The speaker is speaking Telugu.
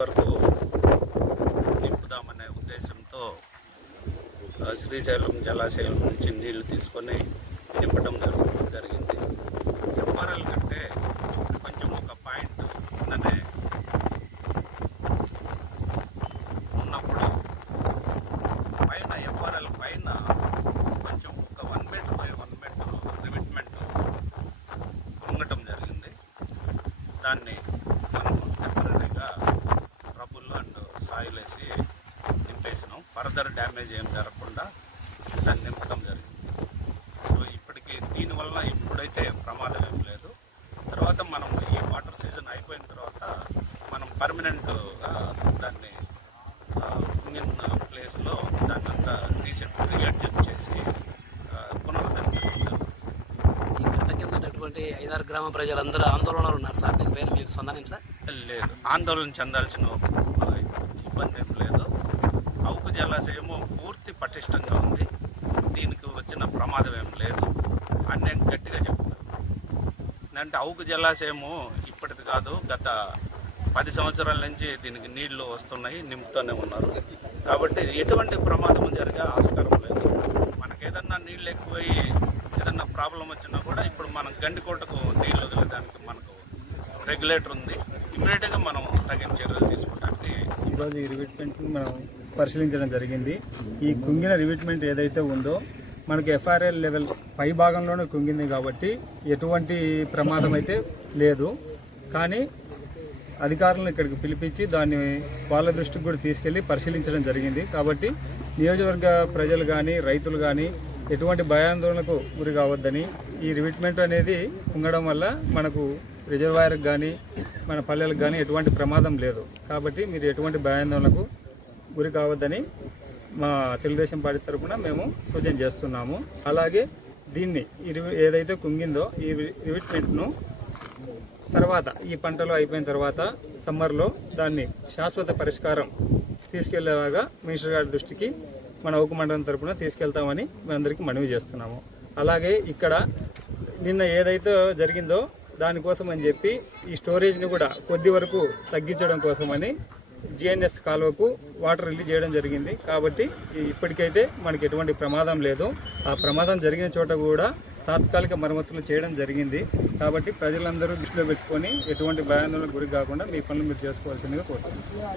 వరకు నింపుదామనే ఉద్దేశంతో శ్రీశైలం జలాశయం నుంచి నీళ్లు తీసుకొని నింపడం జరిగింది. ఎఫ్ఆర్ఎల్ కంటే కొంచెం ఒక పాయింట్ కిందనే ఉన్నప్పుడు పైన ఎఫ్ఆర్ఎల్ పైన కొంచెం ఒక 1 మీటర్ బై 1 మీటర్ రివిట్మెంట్ ఉండటం జరిగింది. దాన్ని మనం టెంపరీగా రబ్బుల్ అండ్ సాయిల్ వేసి నింపేసినాం. ఫర్దర్ డ్యామేజ్ ఏం జరగకుండా దాన్ని నింపడం జరిగింది. సో ఇప్పటికీ దీనివల్ల ఇప్పుడైతే ప్రమాదం ఏం లేదు. తర్వాత మనం ఈ వాటర్ సీజన్ అయిపోయిన తర్వాత మనం పర్మనెంట్గా దాన్ని ఇంగిన ప్లేస్లో దాన్ని అంతా రీసెంట్ రీఅడ్జస్ట్ చేసి పునరుద్ధరించుకుంటాం. ఈ గంట కిందటువంటి 5-6 గ్రామ ప్రజలందరూ ఆందోళనలు ఉన్నారు సార్. దీనిపైన మీకు స్పందన సార్? లేదు, ఆందోళన చెందాల్సిన ఇబ్బంది ఏం లేదు. అవుకు జలాశయము పూర్తి పటిష్టంగా ఉంది. దీనికి వచ్చిన ప్రమాదం ఏం లేదు అని నేను గట్టిగా చెప్తాను. అంటే అవుకు జలాశయము ఇప్పటిది కాదు, గత 10 సంవత్సరాల నుంచి దీనికి నీళ్లు వస్తున్నాయి, నింపుతూనే ఉన్నారు. కాబట్టి ఎటువంటి ప్రమాదం జరిగే ఆస్కారం లేదు. మనకు ఏదన్నా నీళ్ళు ఎక్కువయ్యి ఏదన్నా ప్రాబ్లం వచ్చినా కూడా ఇప్పుడు మనం గండికోటకు నీళ్ళు వదిలేదానికి మనకు రెగ్యులేటర్ ఉంది. ఇమ్మీడియట్గా మనం తగిన చర్యలు తీసుకుంటానికి ఈరోజు ఈ రివిట్మెంట్ మనం పరిశీలించడం జరిగింది. ఈ కుంగిన రివిట్మెంట్ ఏదైతే ఉందో మనకి ఎఫ్ఆర్ఎల్ లెవెల్ పై భాగంలోనే కుంగింది కాబట్టి ఎటువంటి ప్రమాదం అయితే లేదు. కానీ అధికారులను ఇక్కడికి పిలిపించి దాన్ని వాళ్ళ దృష్టికి కూడా తీసుకెళ్లి పరిశీలించడం జరిగింది. కాబట్టి నియోజకవర్గ ప్రజలు కానీ రైతులు కానీ ఎటువంటి భయాందోళనకు గురి కావద్దని, ఈ రివిట్మెంట్ అనేది కుంగడం వల్ల మనకు రిజర్వాయర్కి కానీ మన పల్లెలకు కానీ ఎటువంటి ప్రమాదం లేదు. కాబట్టి మీరు ఎటువంటి భయాందోళనకు గురి కావద్దని మా తెలుగుదేశం పార్టీ తరఫున మేము సూచన చేస్తున్నాము. అలాగే దీన్ని ఏదైతే కుంగిందో ఈ రివిట్మెంట్ను తర్వాత ఈ పంటలు అయిపోయిన తర్వాత సమ్మర్లో దాన్ని శాశ్వత పరిష్కారం తీసుకెళ్లేలాగా మినిస్టర్ గారి దృష్టికి మన అవుకు మండలం తరఫున తీసుకెళ్తామని మేమందరికీ మనవి చేస్తున్నాము. అలాగే ఇక్కడ నిన్న ఏదైతే జరిగిందో దానికోసం అని చెప్పి ఈ స్టోరేజ్ని కూడా కొద్ది వరకు తగ్గించడం కోసమని జిఎన్ఎస్ కాలువకు వాటర్ రిలీజ్ చేయడం జరిగింది. కాబట్టి ఇప్పటికైతే మనకి ఎటువంటి ప్రమాదం లేదు. ఆ ప్రమాదం జరిగిన చోట కూడా తాత్కాలిక మరమ్మతులు చేయడం జరిగింది. కాబట్టి ప్రజలందరూ దృష్టిలో పెట్టుకొని ఎటువంటి భయాందోళనకు గురి కాకుండా మీ పనులు మీరు చేసుకోవాల్సిందిగా కోరుతున్నాను.